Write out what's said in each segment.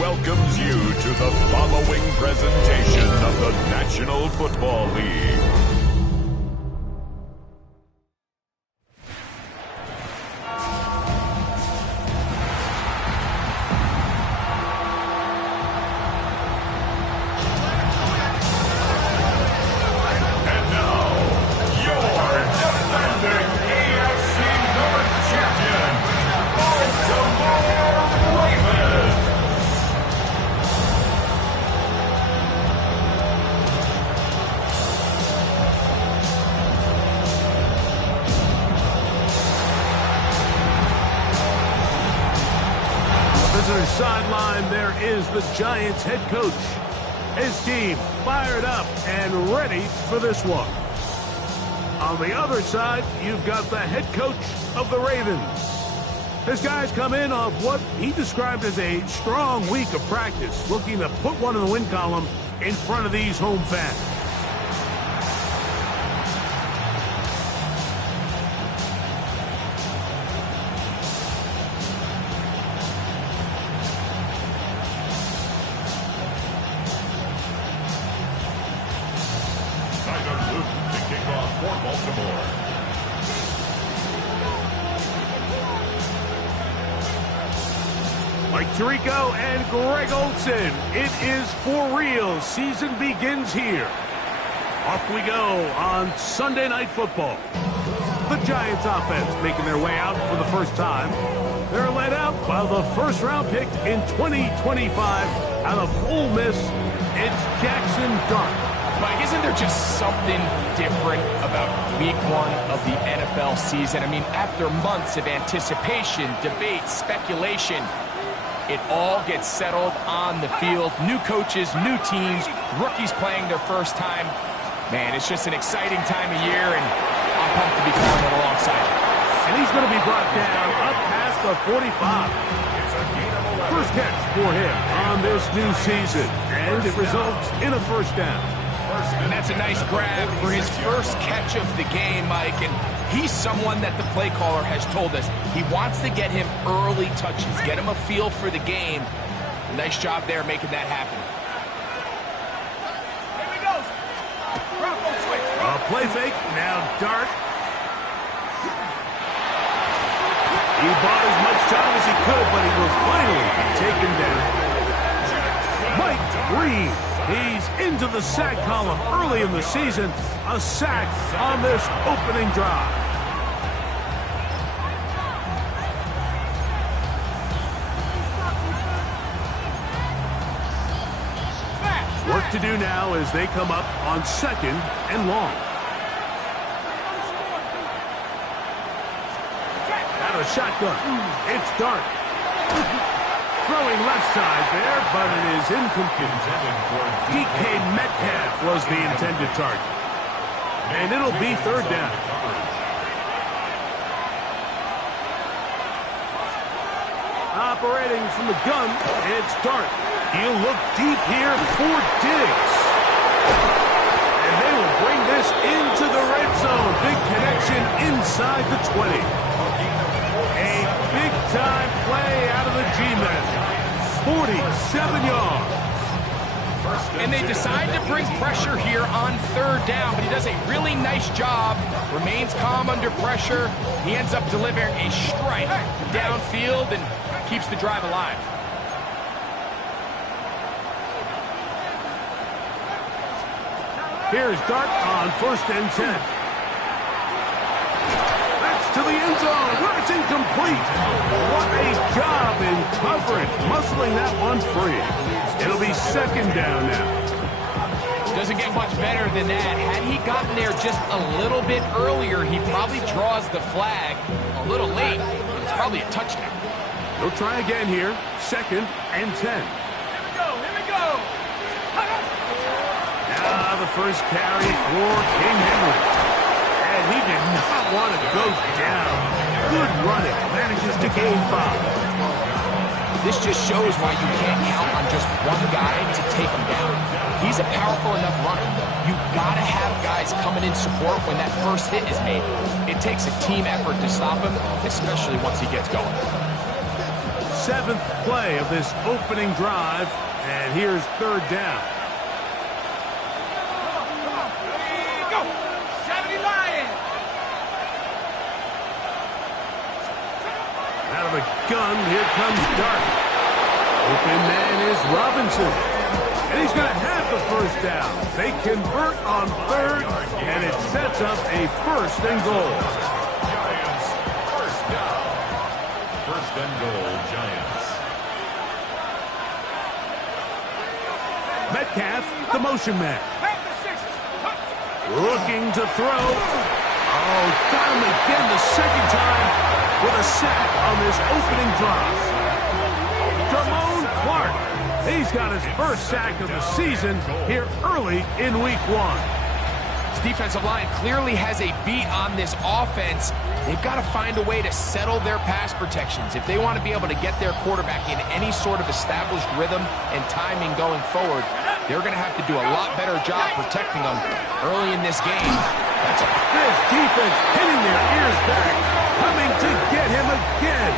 Welcomes you to the following presentation of the National Football League. And now, your defending AFC North champion, Baltimore Ravens. Visitor sideline, there is the Giants head coach. His team fired up and ready for this one. On the other side, you've got the head coach of the Ravens. His guys come in off what he described as a strong week of practice, looking to put one in the win column in front of these home fans. Mike Tirico and Greg Olsen. It is for real. Season begins here. Off we go on Sunday Night Football. The Giants offense making their way out for the first time. They're led out by the first round pick in 2025 out of Ole Miss. It's Jackson Dart. Mike, isn't there just something different about week one of the NFL season? I mean, after months of anticipation, debate, speculation, it all gets settled on the field. New coaches, new teams, rookies playing their first time. Man, it's just an exciting time of year, and I'm pumped to be calling it alongside. And he's going to be brought down up past the 45. First catch for him on this new season, and it results in a first down. And that's a nice grab for his first catch of the game, Mike. And he's someone that the play caller has told us he wants to get him early touches, get him a feel for the game. Nice job there making that happen. Here we go. A play fake. Now Dart. He bought as much time as he could, but he will finally be taken down. Mike Green. He's into the sack column early in the season. A sack on this opening drive. Work to do now as they come up on second and long. Out of shotgun. It's Dart. Throwing left side there, but it is incomplete. DK Metcalf was the intended target. And it'll be third down. Operating from the gun, it's Dart. He'll look deep here for Diggs. And they will bring this into the red zone. Big connection inside the 20. A big-time play out of the G-Men. 47 yards. And they decide to bring pressure here on third down, but he does a really nice job. Remains calm under pressure. He ends up delivering a strike downfield and keeps the drive alive. Here's Dart on first and 10. To the end zone, where it's incomplete. What a job in coverage, muscling that one free. It'll be second down now. Doesn't get much better than that. Had he gotten there just a little bit earlier, he probably draws the flag a little late. It's probably a touchdown. They'll try again here, second and 10. Here we go, here we go. first carry for King Henry. And he did not want to go down. Good running. Manages to gain 5. This just shows why you can't count on just one guy to take him down. He's a powerful enough runner. You gotta have guys coming in support when that first hit is made. It takes a team effort to stop him, especially once he gets going. 7th play of this opening drive, and here's 3rd down. Go! 70 Lions! Out of the gun, here comes Dart. Open man is Robinson. And he's going to have the first down. They convert on 3rd, and it sets up a 1st and goal. Giants, first down. 1st and goal, Giants. Metcalf, the motion man. Looking to throw. Oh, got him again the 2nd time with a sack on this opening drive. Damone Clark. He's got his first sack of the season here early in week 1. This defensive line clearly has a beat on this offense. They've got to find a way to settle their pass protections. If they want to be able to get their quarterback in any sort of established rhythm and timing going forward, they're going to have to do a lot better job protecting them early in this game. This defense hitting their ears back, coming to get him again.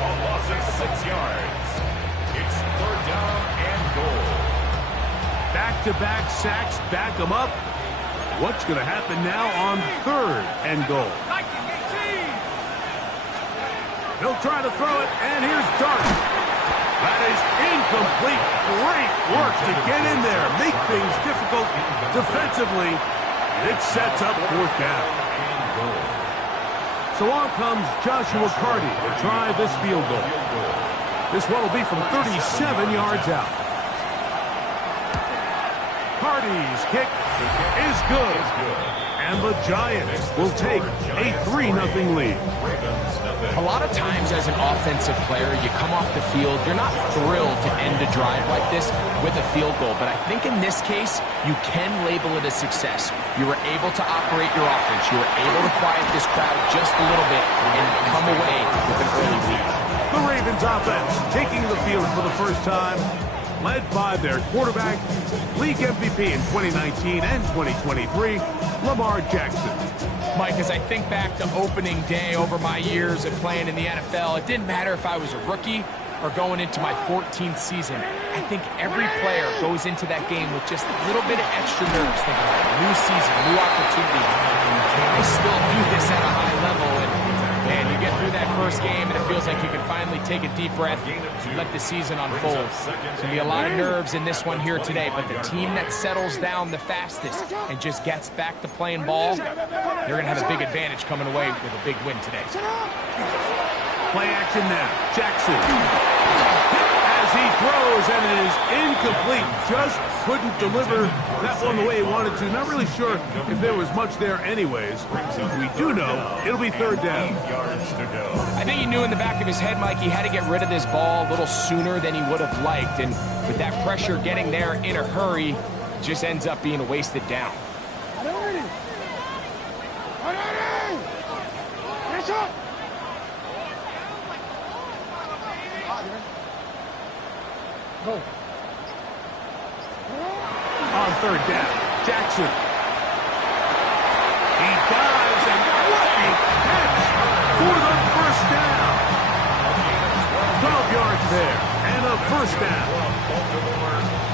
A loss of 6 yards. It's 3rd down and goal. Back-to-back sacks back him up. What's going to happen now on 3rd and goal? They'll try to throw it, and here's Dart. That is incomplete. Great work to get in there, make things difficult defensively. It sets up 4th down. So on comes Joshua Carty to try this field goal. This one will be from 37 yards out. Carty's kick is good. And the Giants will take a 3-0 lead. A lot of times as an offensive player, you come off the field, you're not thrilled to end a drive like this with a field goal. But I think in this case, you can label it a success. You were able to operate your offense. You were able to quiet this crowd just a little bit and come away with an early lead. The Ravens offense taking the field for the first time, led by their quarterback, league MVP in 2019 and 2023, Lamar Jackson. Mike, as I think back to opening day over my years of playing in the NFL, it didn't matter if I was a rookie or going into my 14th season. I think every player goes into that game with just a little bit of extra nerves, thinking about new season, new opportunity. Can I still do this at a high level? And you get through that first game, and it feels like you can finally take a deep breath, let the season unfold. It's going to be a lot of nerves in this one here today, but the team that settles down the fastest and just gets back to playing ball, they're going to have a big advantage coming away with a big win today. Play action now. Jackson. As he throws, and it is incomplete. Just couldn't deliver that one the way he wanted to. Not really sure if there was much there anyways. We do know it'll be 3rd down. I think he knew in the back of his head, Mike, he had to get rid of this ball a little sooner than he would have liked. And with that pressure getting there in a hurry, it just ends up being a wasted down. On 3rd down, Jackson. He dives, and what a catch for the first down. 12 yards there, and a first down.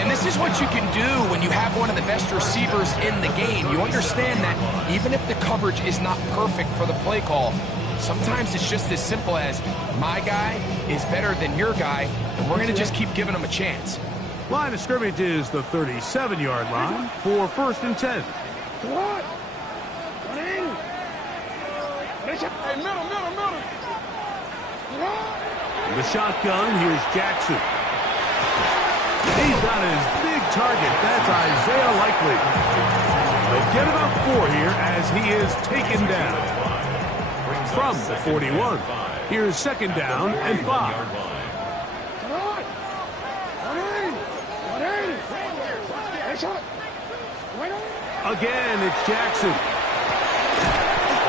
And this is what you can do when you have one of the best receivers in the game. You understand that even if the coverage is not perfect for the play call, sometimes it's just as simple as my guy is better than your guy, and we're going to just keep giving him a chance. Line of scrimmage is the 37-yard line for 1st and 10. In the shotgun, here's Jackson. He's got his big target. That's Isaiah Likely. They'll get about 4 here as he is taken down. From the 41, here's 2nd down and 5. Again, it's Jackson.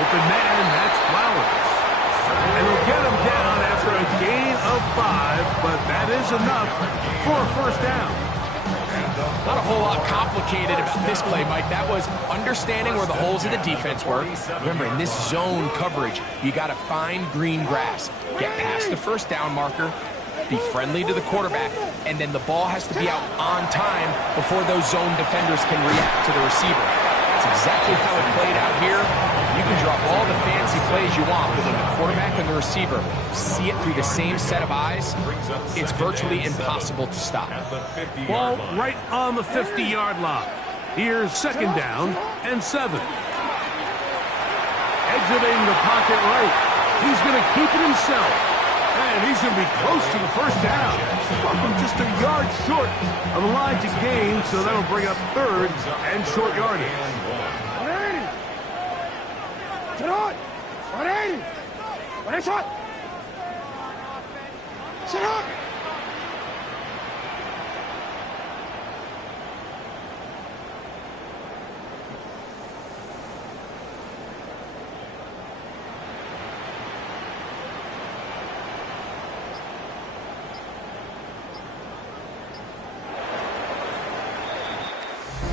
Open man, that's Flowers. And they'll get him down after a gain of 5, but that is enough for a first down. Not a whole lot complicated about this play, Mike. That was understanding where the holes of the defense were. Remember, in this zone coverage, you got to find green grass. Get past the first down marker, be friendly to the quarterback, and then the ball has to be out on time before those zone defenders can react to the receiver. That's exactly how it played out here. You can drop all the fancy plays you want, but when the quarterback and the receiver see it through the same set of eyes, it's virtually impossible to stop. Ball right on the 50-yard line. Here's second down and 7. Exiting the pocket right. He's going to keep it himself. And he's going to be close to the first down. Welcome just a yard short of the line to gain, so that'll bring up third and short yardage.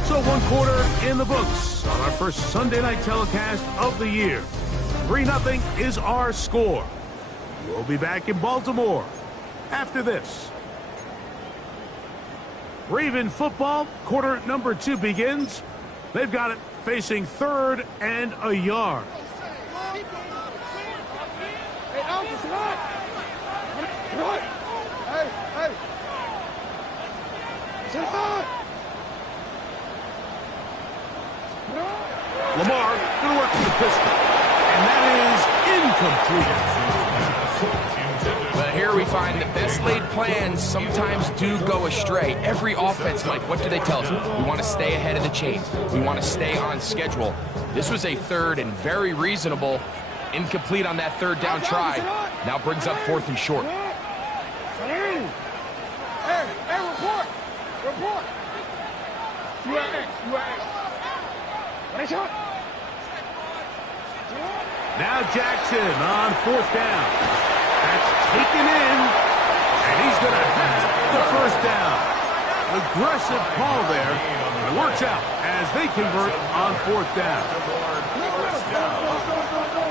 So 1 quarter in the books on our first Sunday night telecast of the year. 3-0 is our score. We'll be back in Baltimore after this. Raven football, quarter number 2 begins. They've got it facing third and a yard. Lamar going to work with the pistol. And that is incomplete. But here we find the best laid plans sometimes do go astray. Every offense, Mike, what do they tell us? We want to stay ahead of the chains. We want to stay on schedule. This was a third and very reasonable. Incomplete on that third down try. Now brings up 4th and short. Hey, report! Report! Now Jackson on 4th down. That's taken in, and he's going to have the first down. Aggressive call there. It works out as they convert on 4th down.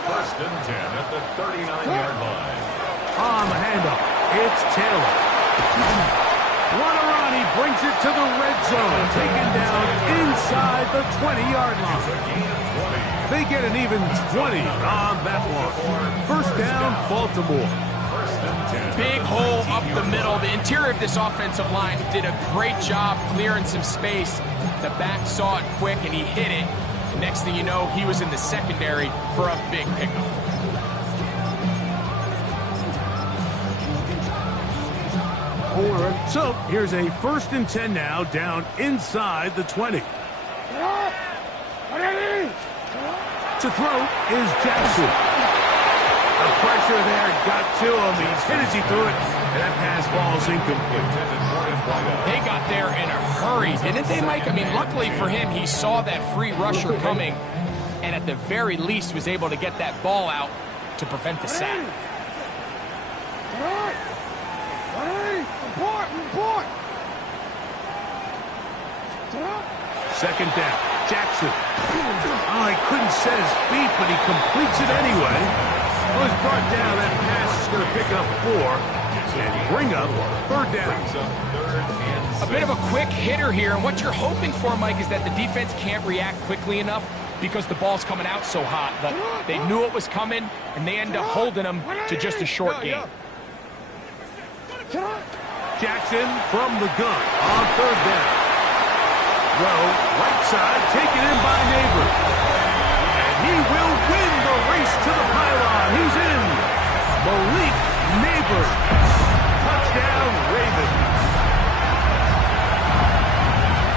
First and 10 at the 39-yard line. On the handoff, it's Taylor. What a run, he brings it to the red zone, taken down inside the 20-yard line. They get an even 20 on that one. First down, Baltimore. Big hole up the middle. The interior of this offensive line did a great job clearing some space. The back saw it quick, and he hit it. The next thing you know, he was in the secondary for a big pickup. So here's a 1st and 10 now, down inside the 20. To throw is Jackson. The pressure there got to him. He's hit as he threw it, and that pass falls incomplete. They got there in a hurry, didn't they, Mike? I mean, luckily for him, he saw that free rusher coming, and at the very least was able to get that ball out to prevent the sack. Second down, Jackson. Oh, he couldn't set his feet, but he completes it anyway. Well, he's brought down. That pass is going to pick up 4 and bring up 3rd down. A bit of a quick hitter here, and what you're hoping for, Mike, is that the defense can't react quickly enough because the ball's coming out so hot. But they knew it was coming, and they end up holding them to just a short gain. Jackson from the gun on 3rd down. Well, right side, taken in by Neighbor. And he will win the race to the pylon. He's in. Malik Neighbor. Touchdown, Ravens.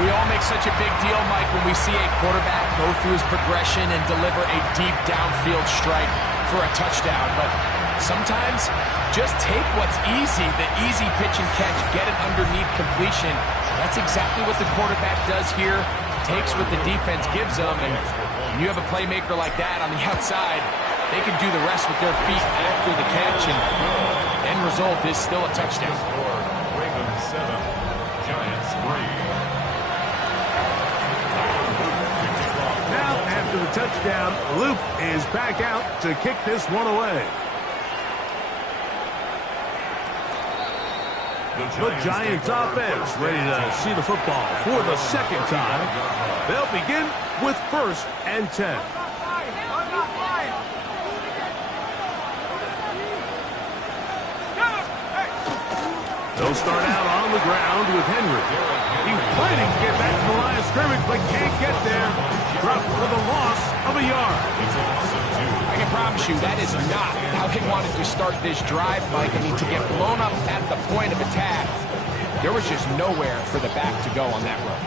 We all make such a big deal, Mike, when we see a quarterback go through his progression and deliver a deep downfield strike for a touchdown. But Sometimes just take what's easy, the easy pitch and catch, get it underneath completion. That's exactly what the quarterback does here. Takes what the defense gives them, and when you have a playmaker like that on the outside, they can do the rest with their feet after the catch, and end result is still a touchdown. Ravens 7, Giants 3. Now, after the touchdown, Luke is back out to kick this one away. The Giants offense ready to see the football for the second time. They'll begin with 1st and 10. They'll start out on the ground with Henry. He's planning to get back to the line of scrimmage, but can't get there. Dropped for the loss of a yard. I can promise you that is not how they wanted to start this drive, Mike. I mean, to get blown up at the point of attack, there was just nowhere for the back to go on that run.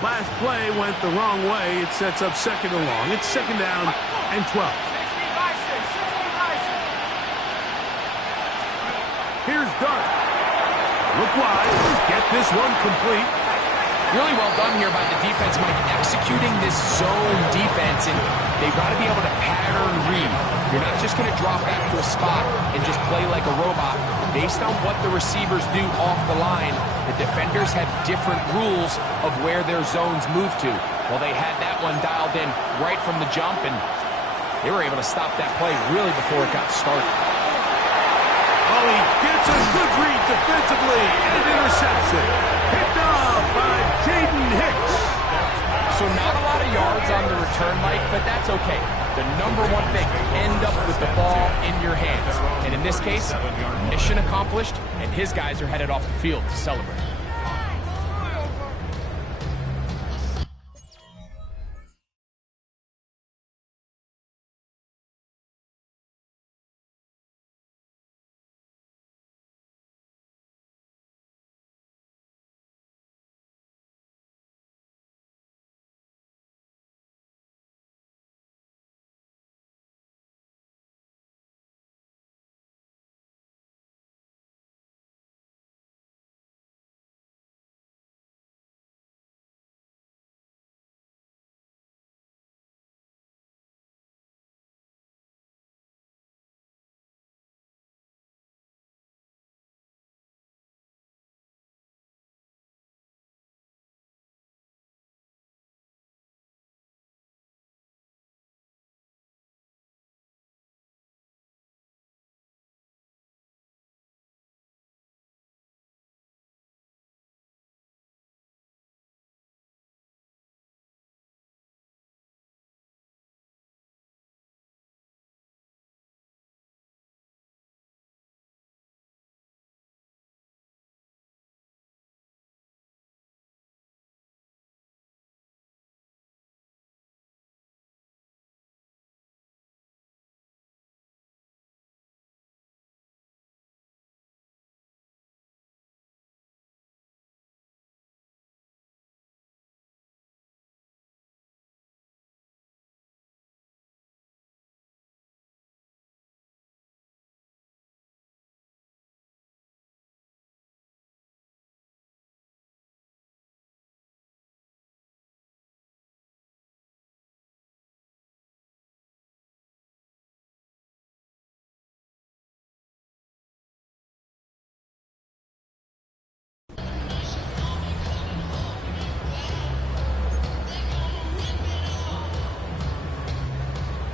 Last play went the wrong way. It sets up 2nd and long. It's 2nd down and 12. Here's Dart. Look wide. Get this one complete. Really well done here by the defense, Mike, executing this zone defense, and they've got to be able to pattern read. You're not just going to drop back to a spot and just play like a robot. Based on what the receivers do off the line, the defenders have different rules of where their zones move to. Well, they had that one dialed in right from the jump, and they were able to stop that play really before it got started. Oh, he gets a good read defensively and intercepts it. Picked off by Jaden Hicks. So not a lot of yards on the return, Mike, but that's okay. The number one thing, end up with the ball in your hands. And in this case, mission accomplished, and his guys are headed off the field to celebrate.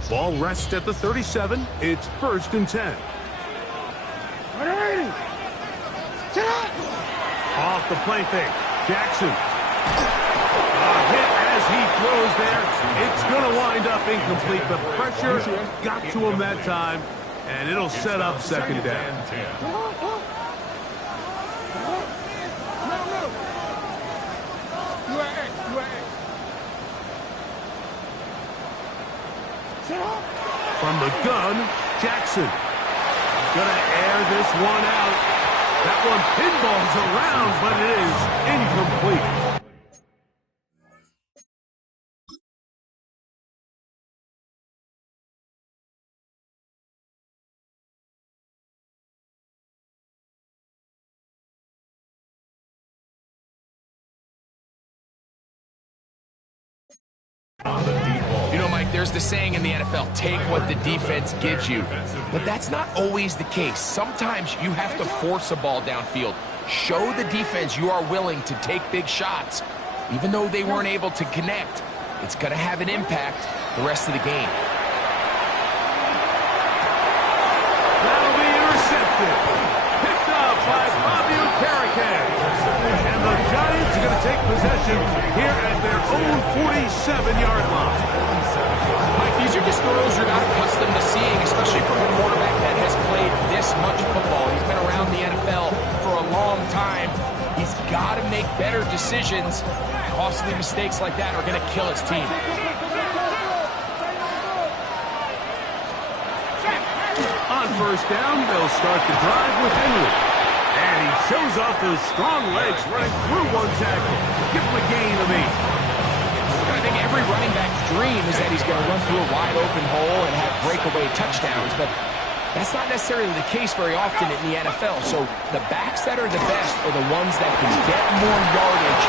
Ball rests at the 37. It's 1st and 10. Off the play fake. Jackson. A hit as he throws there. It's going to wind up incomplete. The pressure got to him that time, and it'll set up 2nd down. From the gun, Jackson. He's going to air this one out. That one pinballs around, but it is incomplete. You know, Mike, there's the saying in the NFL, take what the defense gives you. But that's not always the case. Sometimes you have to force a ball downfield. Show the defense you are willing to take big shots. Even though they weren't able to connect, it's going to have an impact the rest of the game. That'll be intercepted. Picked up by Bobby Carrican. And the Giants are going to take possession here at their own 47-yard line. Mike, these are just throws you're not accustomed to seeing, especially from a quarterback that has played this much football. He's been around the NFL for a long time. He's got to make better decisions. Costly mistakes like that are going to kill his team. On first down, they'll start the drive with Henry. And he shows off those strong legs running through one tackle. Give him a gain of 8. I think every running back's dream is that he's going to run through a wide open hole and have breakaway touchdowns, but that's not necessarily the case very often in the NFL. So the backs that are the best are the ones that can get more yardage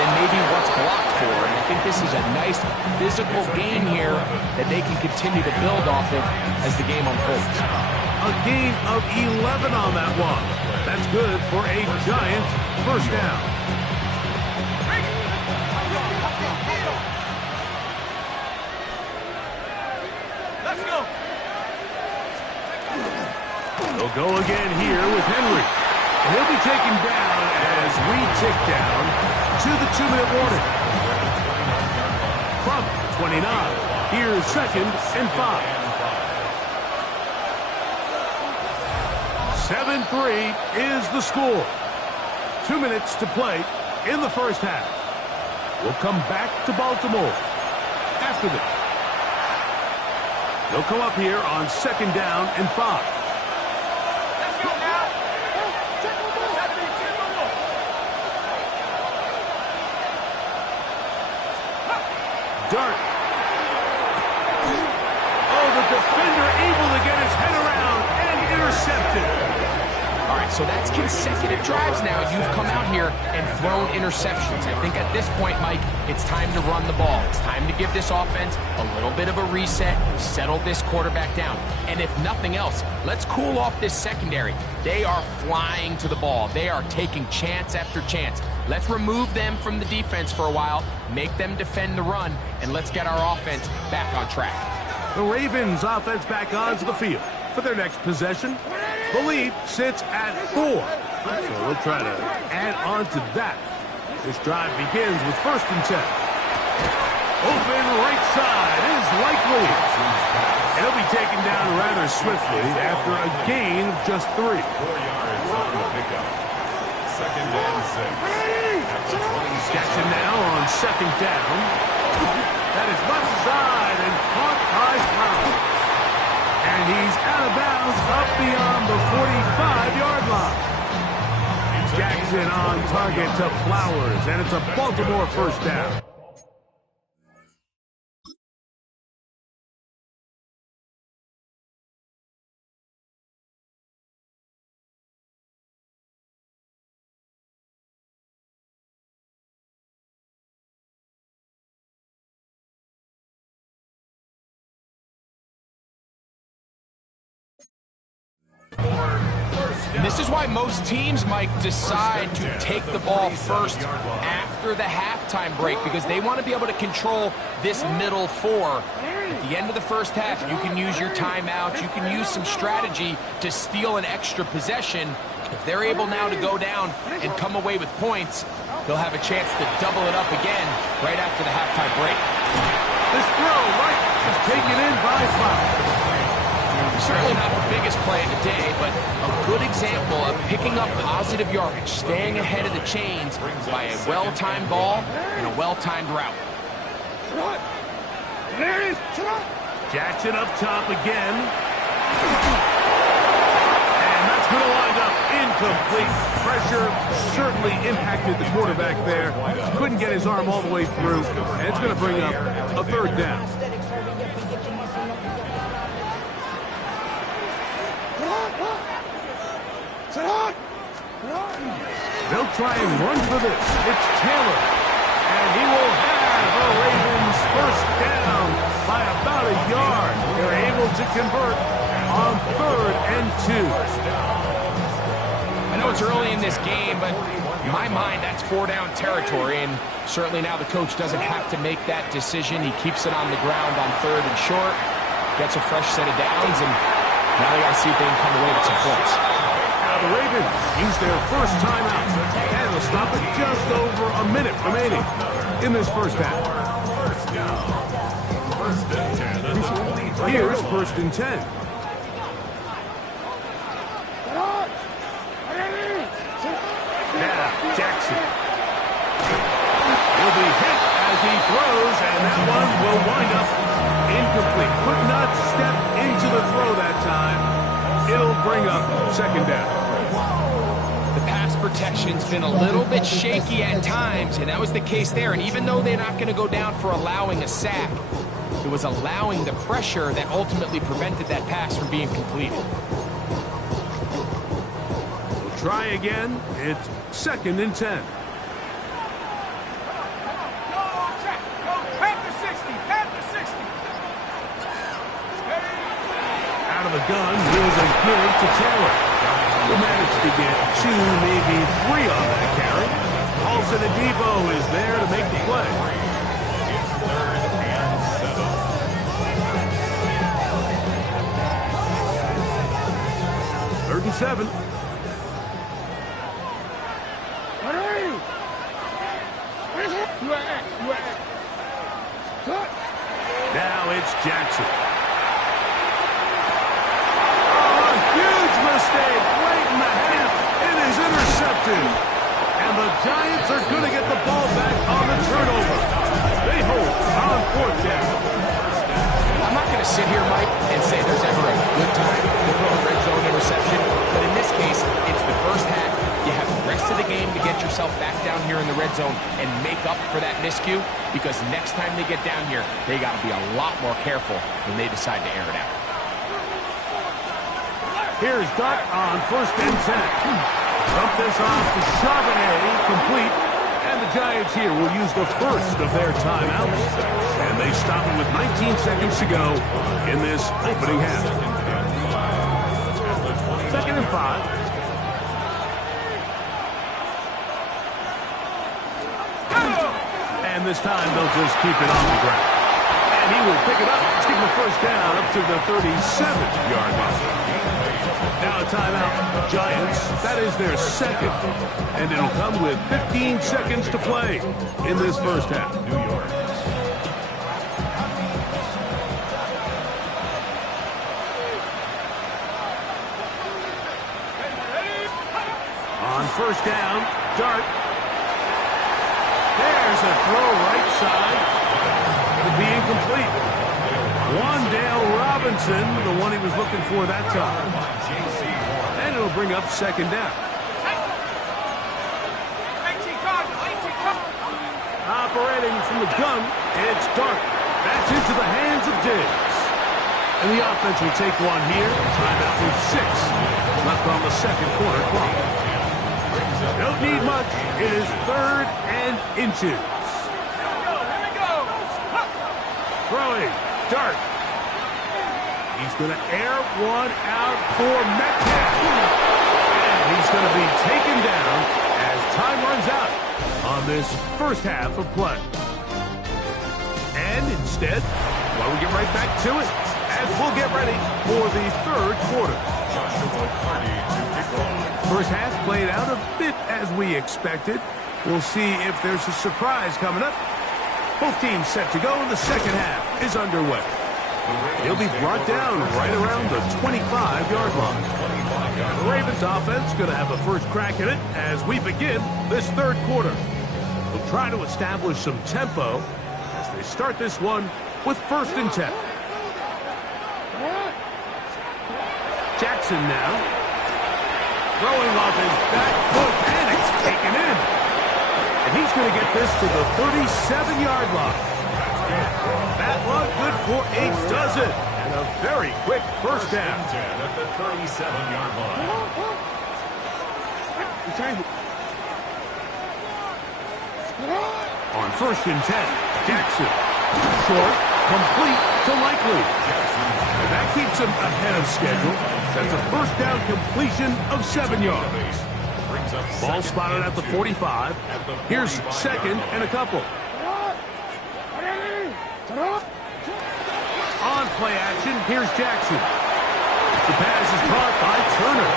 than maybe what's blocked for. And I think this is a nice physical gain here that they can continue to build off of as the game unfolds. A gain of 11 on that one. That's good for a Giant first down. Let's go. They'll go again here with Henry. And he'll be taken down as we tick down to the 2-minute warning. From 29, here's 2nd and 5. 7-3 is the score. 2 minutes to play in the first half. We'll come back to Baltimore after this. They'll come up here on 2nd down and 5. Let's go now. Dart. Oh, the defender able to get his head around and intercepted. All right, so that's consecutive drives now. You've come out here and thrown interceptions. I think at this point, Mike, it's time to run the ball. It's time to give this offense a little bit of a reset, settle this quarterback down. And if nothing else, let's cool off this secondary. They are flying to the ball. They are taking chance after chance. Let's remove them from the defense for a while, make them defend the run, and let's get our offense back on track. The Ravens offense back onto the field for their next possession. The lead sits at 4. So they'll try to add on to that. This drive begins with 1st and 10. Open right side is likely. And he'll be taken down rather swiftly after a gain of just 3. 4 yards on the pickup. 2nd and 6. Jackson now on 2nd down. That is left side and caught by Flowers. And he's out of bounds up beyond the 45-yard line. Jackson on target to Flowers, and it's a Baltimore first down. And this is why most teams might decide to take the ball first after the halftime break, because they want to be able to control this middle 4. At the end of the first half, you can use your timeout, you can use some strategy to steal an extra possession. If they're able now to go down and come away with points, they'll have a chance to double it up again right after the halftime break. This throw right is taken in by Flowers. Certainly not the biggest play of the day, but a good example of picking up positive yardage, staying ahead of the chains by a well-timed ball and a well-timed route. There it is. Jackson up top again. And that's going to wind up incomplete. Pressure certainly impacted the quarterback there. Couldn't get his arm all the way through, and it's going to bring up a 3rd down. They'll try and run for this. It's Taylor. And he will have have a Ravens first down by about a yard. They're able to convert on 3rd and 2. I know it's early in this game, but in my mind, that's 4-down territory, and certainly now the coach doesn't have to make that decision. He keeps it on the ground on 3rd and short, gets a fresh set of downs, and now they got to see if they can come away with some points. Now the Ravens use their first timeout, and they'll stop it just over a minute remaining in this first half. Here's 1st and 10. Now Jackson. He'll be hit as he throws, and that one will wind up incomplete. Could not step into the throw that time. It'll bring up 2nd down. The pass protection's been a little bit shaky at times, and that was the case there. And even though they're not going to go down for allowing a sack, it was allowing the pressure that ultimately prevented that pass from being completed. We'll try again. It's 2nd and 10. Out of the gun, here's a give to Taylor. He managed to get 2, maybe 3 on that carry. Paulson Adebo is there to make the play. It's 3rd and 7. 3rd and 7. Now it's Jackson. Huge mistake late in the half. It is intercepted. And the Giants are going to get the ball back on the turnover. They hold on 4th down. I'm not going to sit here, Mike, and say there's ever a good time to throw a red zone interception. But in this case, it's the first half. You have the rest of the game to get yourself back down here in the red zone and make up for that miscue. Because next time they get down here, they got to be a lot more careful when they decide to air it out. Here's Duck on 1st and 10. Dump this off to Charbonnet, complete. And the Giants here will use the first of their timeouts. And they stop it with 19 seconds to go in this opening half. 2nd and 5. And this time they'll just keep it on the ground. And he will pick it up. Let's give him the first down up to the 37-yard line. Now a timeout, Giants. That is their 2nd. And it'll come with 15 seconds to play in this first half. New York. On 1st down, Dart. There's a throw right side. It'll be incomplete. Wandale Robinson, the one he was looking for that time. And it'll bring up 2nd down. Operating from the gun, it's Dart. That's into the hands of Diggs. And the offense will take one here. Timeout with 6 left on the 2nd quarter clock. Don't need much. It is 3rd and inches. Throwing. Dart. He's going to air one out for Metcalf. And he's going to be taken down as time runs out on this first half of play. And instead, well, we get right back to it as we'll get ready for the 3rd quarter. First half played out a bit as we expected. We'll see if there's a surprise coming up. Both teams set to go, and the 2nd half is underway. He'll be brought down right around the 25-yard line. The Ravens offense going to have a first crack at it as we begin this 3rd quarter. They'll try to establish some tempo as they start this one with 1st and 10. Jackson now. Throwing off his back foot, and it's taken in. And he's going to get this to the 37-yard line. That one good for 8 does it. And a very quick first down. At the 37-yard line. On 1st and 10, Jackson. Short, complete to Likely. And that keeps him ahead of schedule. That's a first down completion of 7 yards. Ball spotted at the 45. Here's 2nd and a couple. On play action, here's Jackson. The pass is caught by Turner.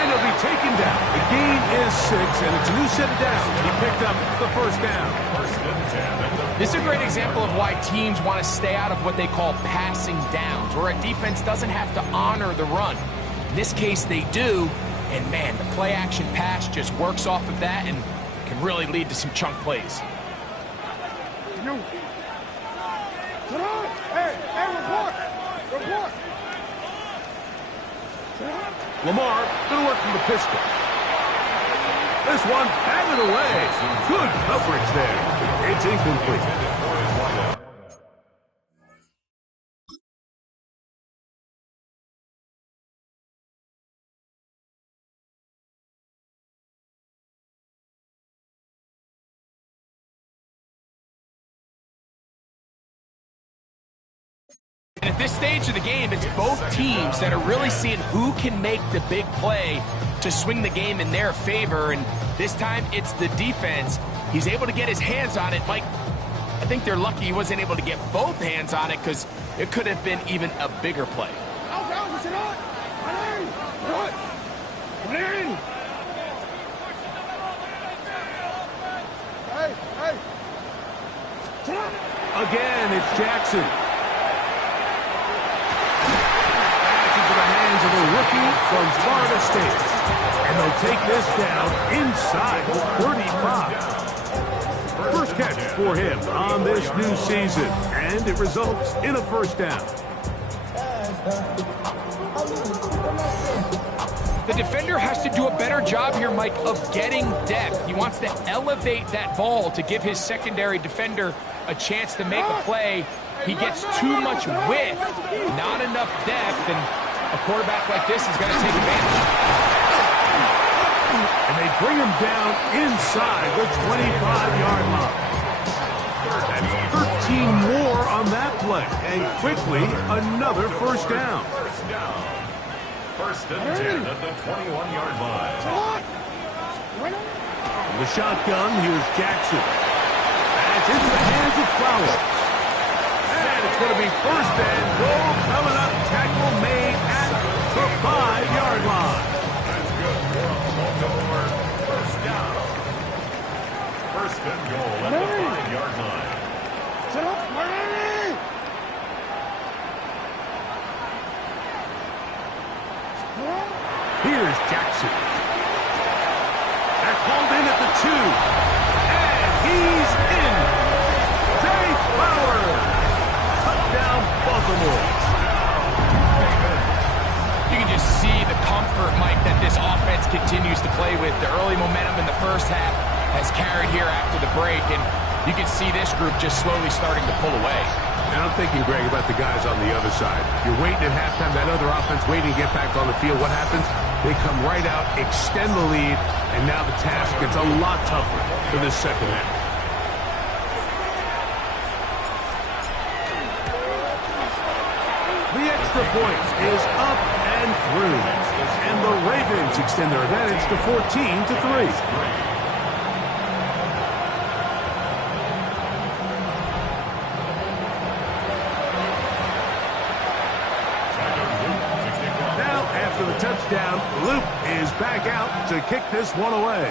And he'll be taken down. The gain is 6, and it's a new set of downs. He picked up the first down. This is a great example of why teams want to stay out of what they call passing downs, where a defense doesn't have to honor the run. In this case, they do. And, man, the play-action pass just works off of that and can really lead to some chunk plays. Lamar going to work from the pistol. This one batted away. Good coverage there. It's incomplete. And at this stage of the game, it's both teams that are really seeing who can make the big play to swing the game in their favor. And this time, it's the defense. He's able to get his hands on it. Mike, I think they're lucky he wasn't able to get both hands on it because it could have been even a bigger play. Again, it's Jackson. Of a rookie from Florida State. And they'll take this down inside the 35. First catch for him on this new season. And it results in a first down. The defender has to do a better job here, Mike, of getting depth. He wants to elevate that ball to give his secondary defender a chance to make a play. He gets too much width, not enough depth, and a quarterback like this is going to take advantage. And they bring him down inside the 25-yard line. That's 13 more on that play. And quickly, another first down. First and 10 at the 21-yard line. The shotgun, here's Jackson. And it's into the hands of Flowers. And it's going to be first and goal coming up. Tackle made at the 5-yard line. That's good for a multi-yard first down. First and goal at the 5-yard line. Here's Jackson. That's hauled in at the 2. And he's in. Jay Flowers. Touchdown, Baltimore. You can just see the comfort, Mike, that this offense continues to play with. The early momentum in the first half has carried here after the break, and you can see this group just slowly starting to pull away. And I'm thinking, Greg, about the guys on the other side. You're waiting at halftime, that other offense waiting to get back on the field. What happens? They come right out, extend the lead, and now the task gets a lot tougher for this second half. The extra point is up and through. And the Ravens extend their advantage to 14-3. The touchdown, Luke is back out to kick this one away.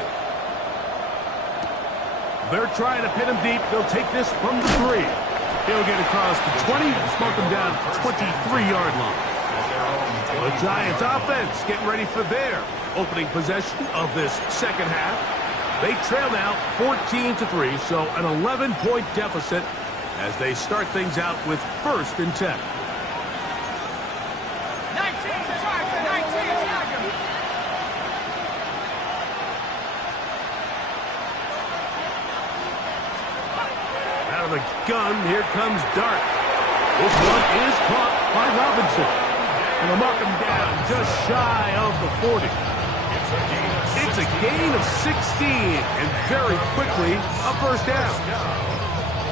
They're trying to pin him deep. They'll take this from the 3. He'll get across the 20, smoke him down to the 23-yard line. The Giants offense getting ready for their opening possession of this second half. They trail now 14-3, so an 11-point deficit as they start things out with first and 10. The gun, here comes Dart. This one is caught by Robinson. And they'll mark him down just shy of the 40. It It's a gain of 16, and very quickly, a first down.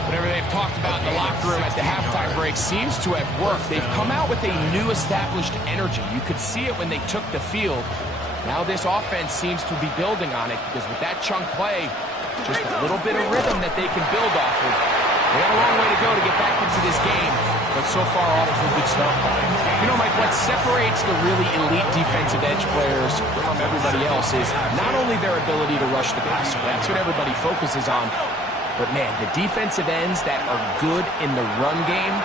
Whatever they've talked about in the locker room at the halftime break seems to have worked. They've come out with a new established energy. You could see it when they took the field. Now this offense seems to be building on it because with that chunk play, just a little bit of rhythm that they can build off of. They got a long way to go to get back into this game, but so far off to a good start. You know, Mike, what separates the really elite defensive edge players from everybody else is not only their ability to rush the passer. That's what everybody focuses on. But, man, the defensive ends that are good in the run game,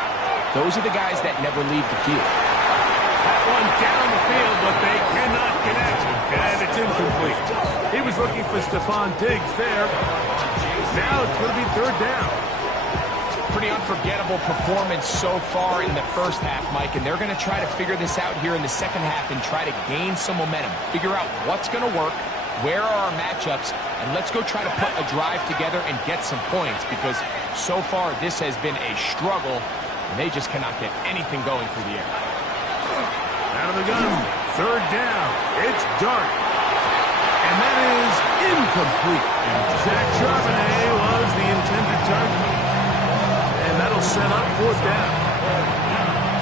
those are the guys that never leave the field. That one down the field, but they cannot connect, and it's incomplete. He was looking for Stephon Diggs there. Now it's going to be third down. Pretty unforgettable performance so far in the first half, Mike, and they're going to try to figure this out here in the second half and try to gain some momentum, figure out what's going to work, where are our matchups, and let's go try to put a drive together and get some points because so far this has been a struggle, and they just cannot get anything going through the air. Out of the gun, third down. It's Dart. And that is incomplete. Zach Charbonnet was the intended target. And that'll set up fourth down.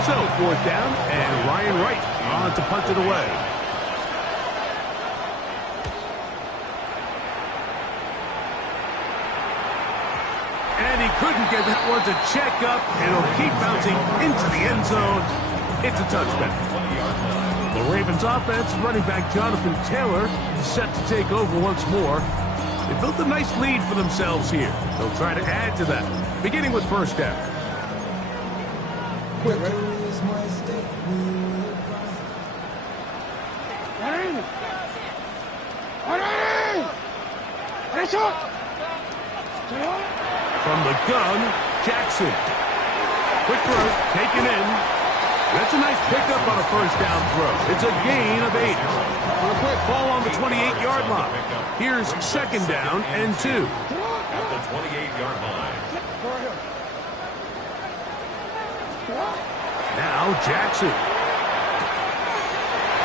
So, fourth down, and Ryan Wright on to punt it away. And he couldn't get that one to check up, and it'll keep bouncing into the end zone. It's a touchback. The Ravens offense, running back Jonathan Taylor, set to take over once more. They built a nice lead for themselves here. They'll try to add to that, beginning with first down. Quick, ready? From the gun, Jackson. Quick throw, taken in. That's a nice pickup on a first down throw. It's a gain of 8. Ball on the 28-yard line. Here's second down and 2. At the 28-yard line. Now Jackson.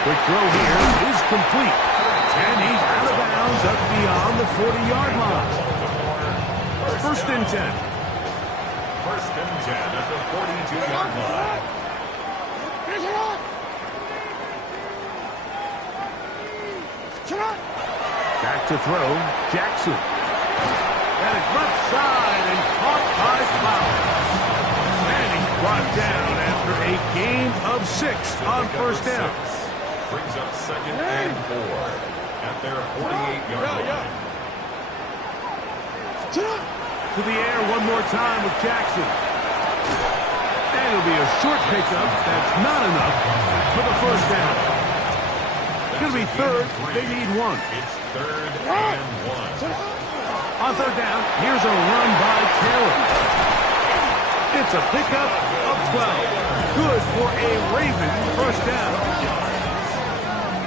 Quick throw here is complete. And he's out of bounds up beyond the 40-yard line. First and 10. First and 10 at the 42-yard line. Back to throw, Jackson. And it's left side and caught by Flowers. And he's brought down after a gain of 6 on first down. Brings up second and 4 at their 48-yard line. To the air one more time with Jackson. And it'll be a short pickup. That's not enough for the first down. It's going to be third. They need 1. It's third and 1. On third down, here's a run by Taylor. It's a pickup of 12. Good for a Raven first down.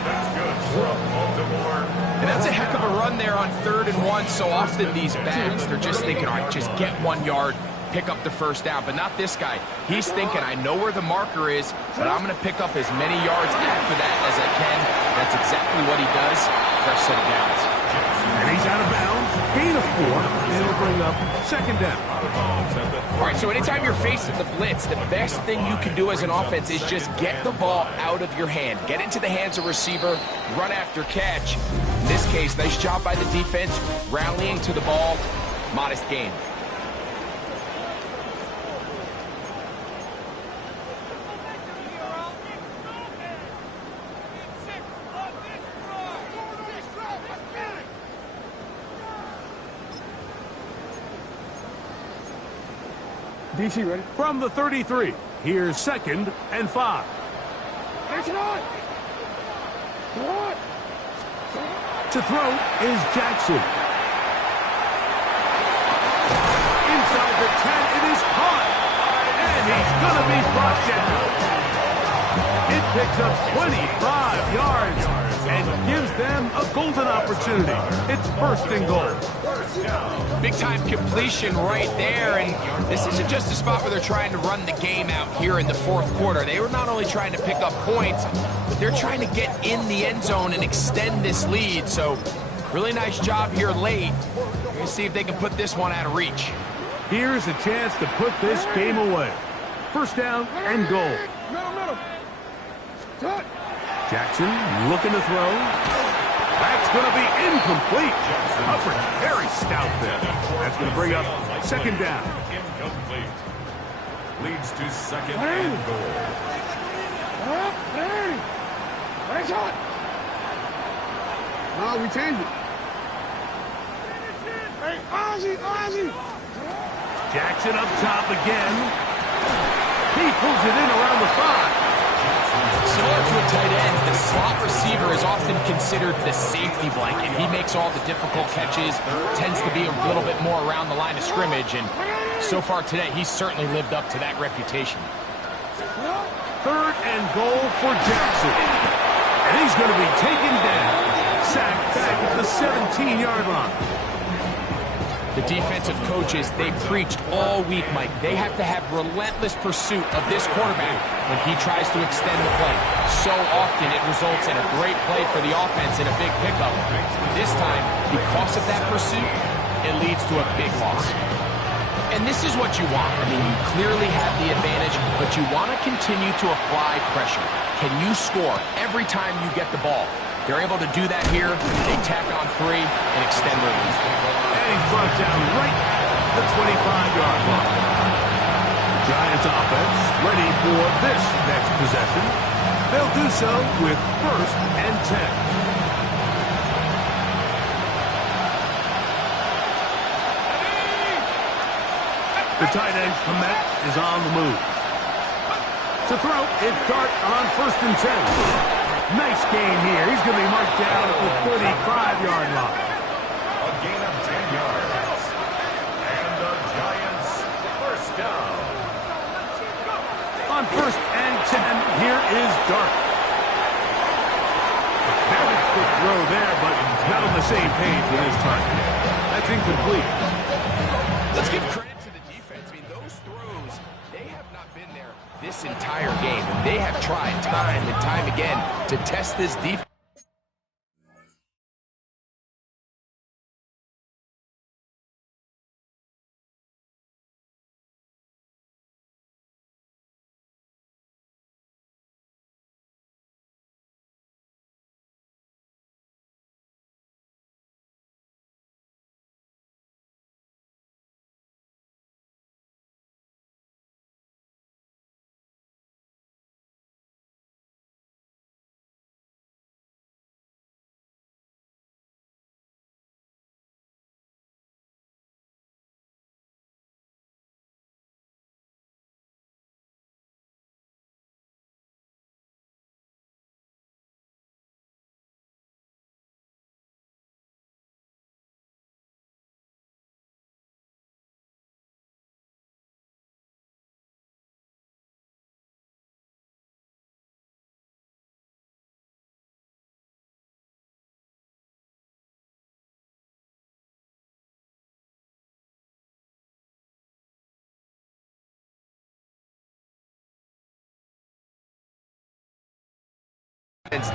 That's good from Baltimore. And that's a heck of a run there on third and 1. So often these backs, they're just thinking, all right, just get 1 yard, pick up the first down. But not this guy. He's thinking, I know where the marker is, but I'm going to pick up as many yards after that as I can. That's exactly what he does. Fresh set of downs. And he's out of bounds. Gain of 4. And it'll bring up second down. All right, so anytime you're facing the blitz, the best thing you can do as an offense is just get the ball out of your hand. Get into the hands of receiver, run after catch. In this case, nice job by the defense, rallying to the ball. Modest gain. DC ready? From the 33, here's second and 5. To throw is Jackson. Inside the 10, it is caught. And he's going to be brought down. It picks up 25 yards and gives them a golden opportunity. It's first and goal. Big-time completion right there, and this isn't just a spot where they're trying to run the game out here in the fourth quarter. They were not only trying to pick up points, but they're trying to get in the end zone and extend this lead. So, really nice job here late. We're going to see if they can put this one out of reach. Here's a chance to put this game away. First down and goal. Jackson looking to throw. That's going to be incomplete. Coverage very stout there. That's going to bring up second down. Incomplete. Leads to second and goal. No, we changed it. Hey, Ozzy! Jackson up top again. He pulls it in around the 5. Similar to a tight end, the slot receiver is often considered the safety blanket. He makes all the difficult catches, tends to be a little bit more around the line of scrimmage, and so far today, he's certainly lived up to that reputation. Third and goal for Jackson. And he's going to be taken down. Sacked back at the 17-yard line. The defensive coaches, they preached all week, Mike. They have to have relentless pursuit of this quarterback when he tries to extend the play. So often it results in a great play for the offense and a big pickup. This time, because of that pursuit, it leads to a big loss. And this is what you want. I mean, you clearly have the advantage, but you want to continue to apply pressure. Can you score every time you get the ball? They're able to do that here. They tack on 3 and extend their lead. And he's brought down right at the 25-yard line. Giants offense ready for this next possession. They'll do so with first and 10. The tight end, Komet, is on the move. To throw, it's Dart on first and 10. Nice gain here. He's going to be marked down at the 35-yard line. A gain of 10 yards. And the Giants first down. On first and 10, here is Dart. A very quick throw there, but not on the same page with his target. That's incomplete. Let's give credit to the defense. I mean, those throws, they have not been there this entire game. And they have tried time and time again to test this defense.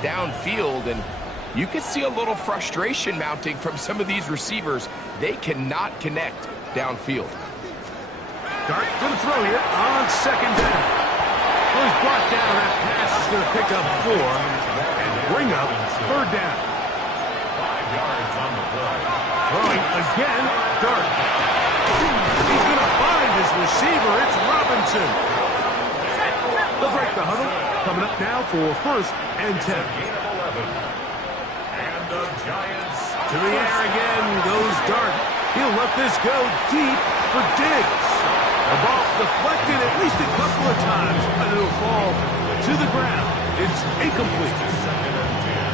Downfield, and you can see a little frustration mounting from some of these receivers. They cannot connect downfield. Dart for the throw here on second down. Well, he's brought down. That pass is going to pick up 4 and bring up third down. 5 yards on the play. Throwing again, Dart. He's going to find his receiver. It's Robinson. They'll break the huddle. Coming up now for first and 10. Gain of 11. And the Giants To the air again goes Dart. He'll let this go deep for Diggs. The ball deflected at least a couple of times, but it'll fall to the ground. It's incomplete.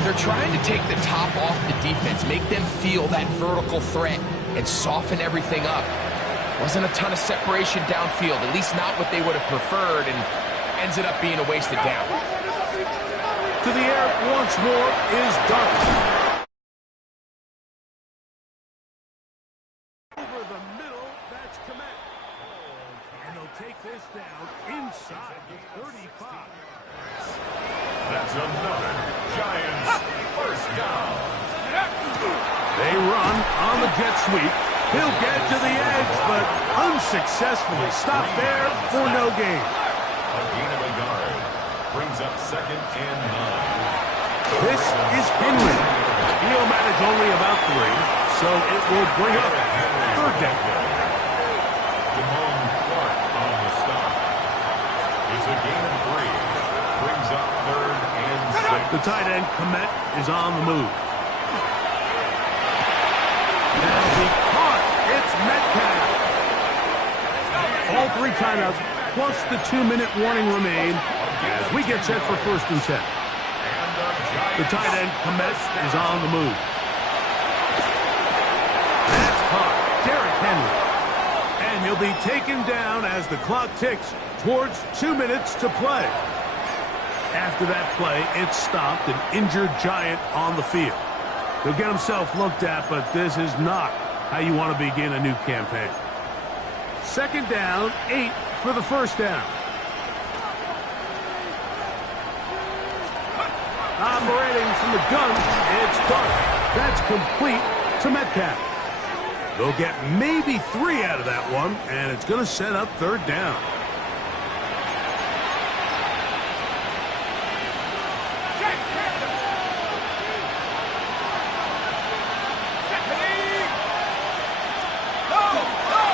They're trying to take the top off the defense, make them feel that vertical threat, and soften everything up. Wasn't a ton of separation downfield, at least not what they would have preferred, and ends it up being a wasted down. to the air once more is done. Over the middle, that's Komet. And they'll take this down inside the 35. That's another Giants first down. They run on the jet sweep. He'll get to the edge, but unsuccessfully stopped there for no gain. A gain of a yard brings up 2nd and 9. This is Henry. He'll manage only about 3, so it will bring up 3rd down. Damone Clark on the stop. It's a gain of 3. Brings up 3rd and 6. The tight end, Komet, is on the move. And he caught. It's Metcalf. All 3 timeouts, plus the 2-minute warning remain as we get set for 1st and 10. The tight end, Komet, is on the move. That's caught. Derrick Henry. And he'll be taken down as the clock ticks towards 2 minutes to play. After that play, it stopped an injured Giant on the field. He'll get himself looked at, but this is not how you want to begin a new campaign. 2nd down, 8 for the 1st down. Operating from the gun, it's done. That's complete to Metcalf. They'll get maybe 3 out of that one, and it's going to set up 3rd down.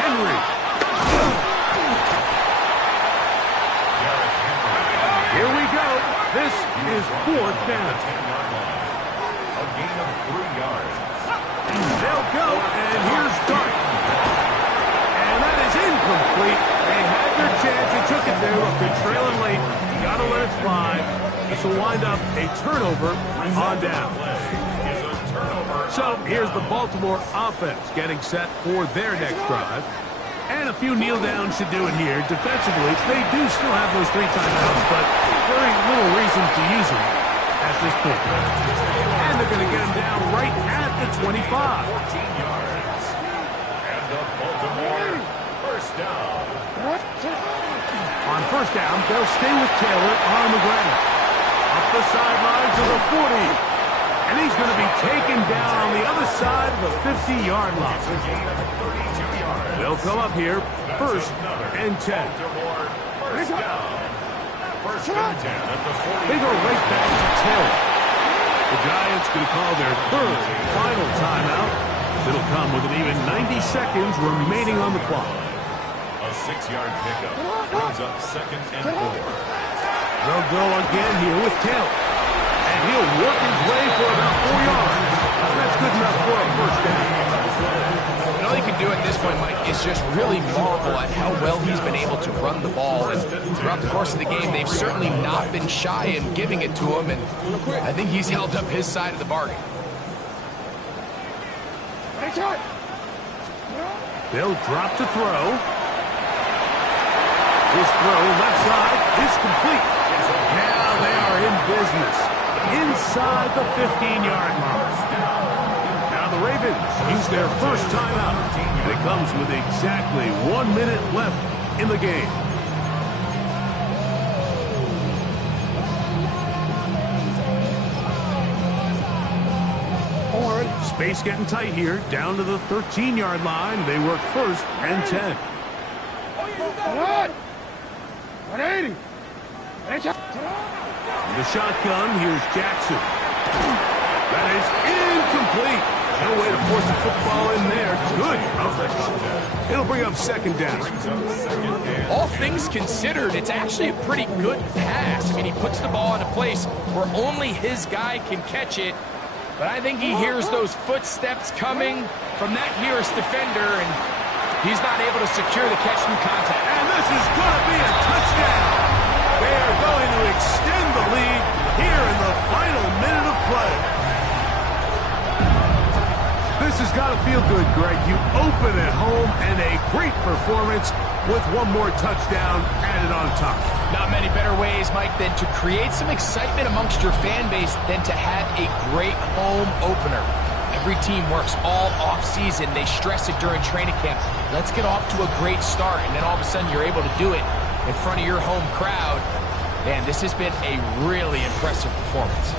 Henry. Here we go. This is 4th down. A gain of 3 yards. They'll go, and here's Dart. And that is incomplete. They had their chance. They took it there. Look, they're trailing late. Got to let it fly. This will wind up a turnover on down. So here's the Baltimore offense getting set for their next drive. And a few kneel downs should do it here. Defensively, they do still have those 3 timeouts, but very little reason to use them at this point. And they're going to get them down right at the 25. 14 yards. And the Baltimore first down. On 1st down, they'll stay with Taylor on the ground. Up the sideline to the 40. And he's going to be taken down on the other side of the 50-yard line. They'll come up here, 1st and 10. First down. 1st and 10 at the 40. They go right back to Taylor. The Giants going to call their 3rd final timeout. It'll come with an even 90 seconds remaining on the clock. A 6-yard pickup brings up 2nd and 4. They'll go again here with Taylor. And he'll work his way for about 4 yards. That's good enough for a 1st down. And all you can do at this point, Mike, is just really marvel at how well he's been able to run the ball. And throughout the course of the game, they've certainly not been shy in giving it to him. And I think he's held up his side of the bargain. They'll drop to throw. His throw left side is complete. Now they are in business inside the 15-yard mark. Now the Ravens use their 1st timeout. And it comes with exactly 1 minute left in the game. Space getting tight here, down to the 13-yard line. They work 1st and 10. The shotgun, here's Jackson. That is incomplete. No way to force the football in there. Good coverage. It'll bring up 2nd down. All things considered, it's actually a pretty good pass. I mean, he puts the ball in a place where only his guy can catch it. But I think he hears those footsteps coming from that nearest defender, and he's not able to secure the catch from contact. And this is going to be a touchdown. They are going to extend the lead here in the final minute of play. This This has got to feel good, Greg. You open at home and a great performance with one more touchdown added on top. Not many better ways, Mike, than to create some excitement amongst your fan base than to have a great home opener. Every team works all off-season. They stress it during training camp. Let's get off to a great start, and then all of a sudden you're able to do it in front of your home crowd. Man, this has been a really impressive performance.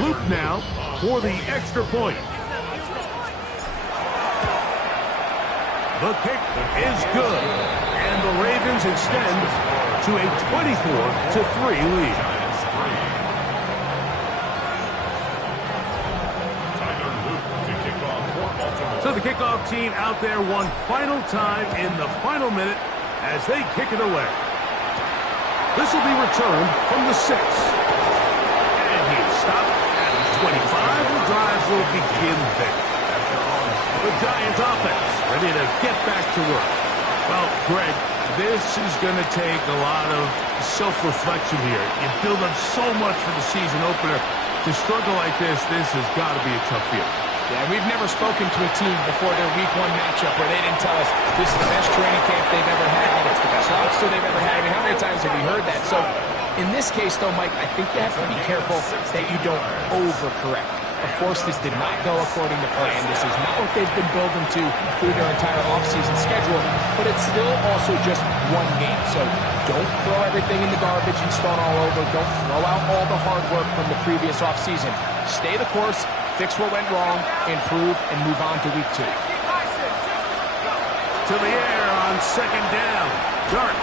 Luke now for the extra point. The kick is good, and the Ravens extend to a 24-3 lead. So the kickoff team out there one final time in the final minute as they kick it away. This will be returned from the 6. And he's stopped at 25. The drive will begin there. The Giants offense ready to get back to work. Well, Greg, this is going to take a lot of self-reflection here. You build up so much for the season opener. To struggle like this has got to be a tough field. Yeah, we've never spoken to a team before their week 1 matchup where they didn't tell us this is the best training camp they've ever had. It's the best roster they've ever had. I mean, how many times have we heard that? So in this case, though, Mike, I think you have to be careful that you don't overcorrect. Of course, this did not go according to plan. This is not what they've been building to through their entire offseason schedule, but it's still also just one game. So don't throw everything in the garbage and start all over. Don't throw out all the hard work from the previous offseason. Stay the course, fix what went wrong, improve, and move on to week 2. To the air on second down. Dart.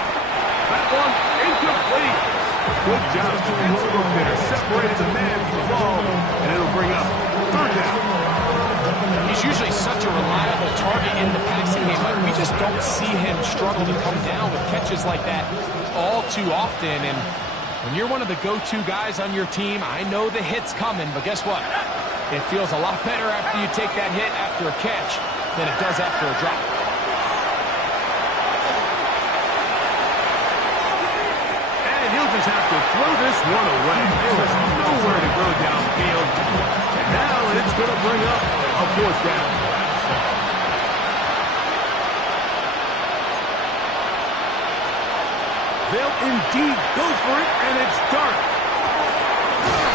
That one incomplete. Good job to Wilson there. Separated the man from the ball, and it'll bring up third down. He's usually such a reliable target in the passing game, but we just don't see him struggle to come down with catches like that all too often. And when you're one of the go-to guys on your team, I know the hit's coming, but guess what? It feels a lot better after you take that hit after a catch than it does after a drop. Just have to throw this one away. There is nowhere to go downfield. And now it's going to bring up a 4th down. They'll indeed go for it, and it's Dart.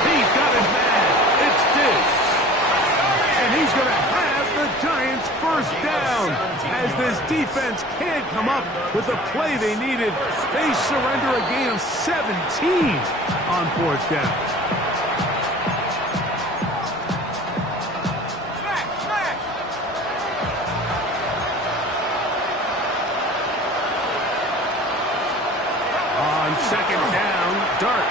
He's got his man. It's Diggs. And he's going to have the Giants' first down. As this defense can't come up with the play they needed, they surrender a gain of 17 on 4th down. On second down, Dart.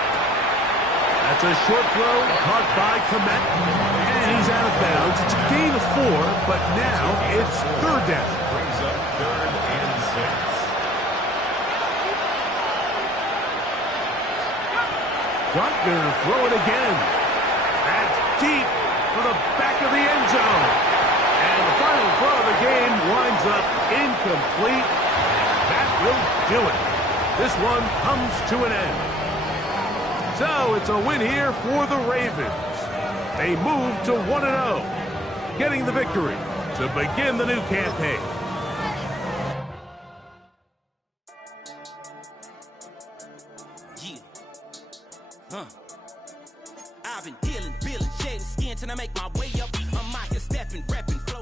That's a short throw caught by Komet, and he's out of bounds. It's a gain of 4, but now it's 3rd down. Brings up 3rd and 6. Dart gonna throw it again. That's deep for the back of the end zone. And the final throw of the game winds up incomplete. That will do it. This one comes to an end. So it's a win here for the Ravens. They move to 1-0, getting the victory to begin the new campaign. I've been dealing, shedding skin till I make my way up. I'm out here stepping, repping.